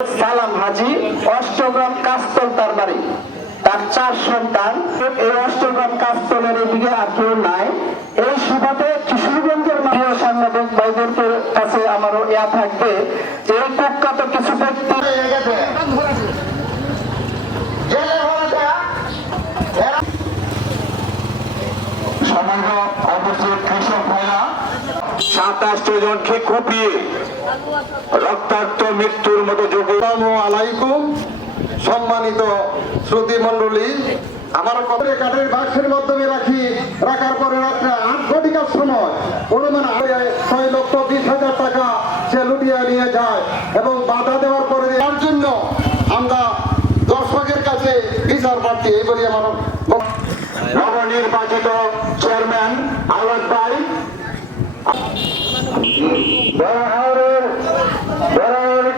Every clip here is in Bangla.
সালাম হাজি, অষ্টগ্রাম কাস্তল তার বাড়ি। তার 4 সন্তান। এই অষ্টগ্রাম কাস্তলের এদিকে আর কেউ নাই। এই সুবাদে কিশোরগঞ্জের প্রিয় সাংবাদিক ভাইদেরকে কাছে আমারও থাকবে যে এই কুখ্যাত কিছু ব্যক্তি কৃষক ভাইরা 27 জনকে কুপিয়ে রক্তাক্ত মৃত্যুর মতো যোগ। আলাইকুম সম্মানিত শ্রুতি মন্ডলী, আমার কবরে কাঠের বাক্সের মাধ্যমে রাখার পরে রাত্রে 8 ঘটিকার সময় অনুমান 6,20,000 টাকা সে লুটিয়ে নিয়ে যায় এবং বাধা দেওয়ার পরে তার জন্য আমরা দর্শকের কাছে বিচার প্রার্থী। এই বলি আমার নবনির্বাচিত চেয়ারম্যান আওয়াজ ভাই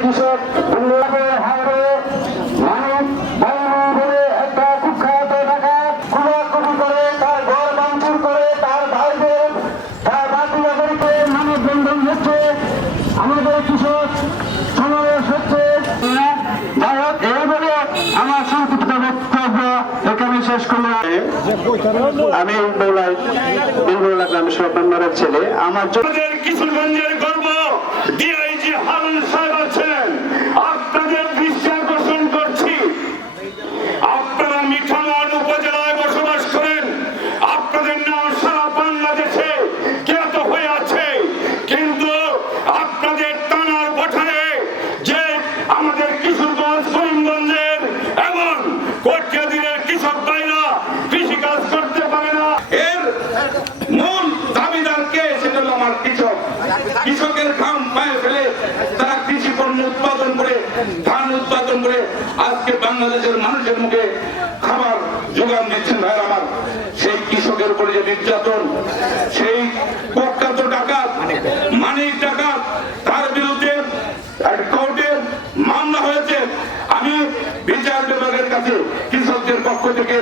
কৃষক একটা কুখ্যাত টাকা কুড়াকুড়ি করে তার ঘর ভাঙচুর করে তার ভাইদের তার বাতিদাদেরকে মানববন্ধন হচ্ছে, আমাদের কৃষক সমাবেশ হচ্ছে। যাই হোক, এই বলে আমার সংক্ষিপ্ত বক্তব্য এখানে শেষ করলাম। আমি গ্রামের সরকার ছেলে। আমার কিশোরগঞ্জের গর্ব ডিআইজি হারুন সাহেব আছেন, আপনাদের দৃষ্টি আকর্ষণ করছি। আপনারা মিঠামন উপজেলায় বসবাস করেন, আপনাদের নাম সারা বাংলাদেশে খ্যাত হয়ে আছে, কিন্তু আপনাদের টানার বঠারে যে আমাদের কিশোরগঞ্জ করিমগঞ্জের এবং কোটখাদির কৃষক ভাইরা কৃষিকাজ করতে পারে না, এর মূল দাবিদার কে? সেটা হলো আমার কৃষক। কৃষকের ঘাম পায়ে ফেলে তারা কৃষি পণ্য উৎপাদন করে, ধান উৎপাদন করে আজকে বাংলাদেশের মানুষের মুখে খাবার যোগান দিচ্ছেন। ভাই আমার, সেই কৃষকের উপরে যে নির্যাতন, সেই কুখ্যাত ডাকাত মানিক ডাকাত, তার বিরুদ্ধে কোর্টে মামলা হয়েছে। আমি বিচার বিভাগের কাছে কৃষকদের পক্ষ থেকে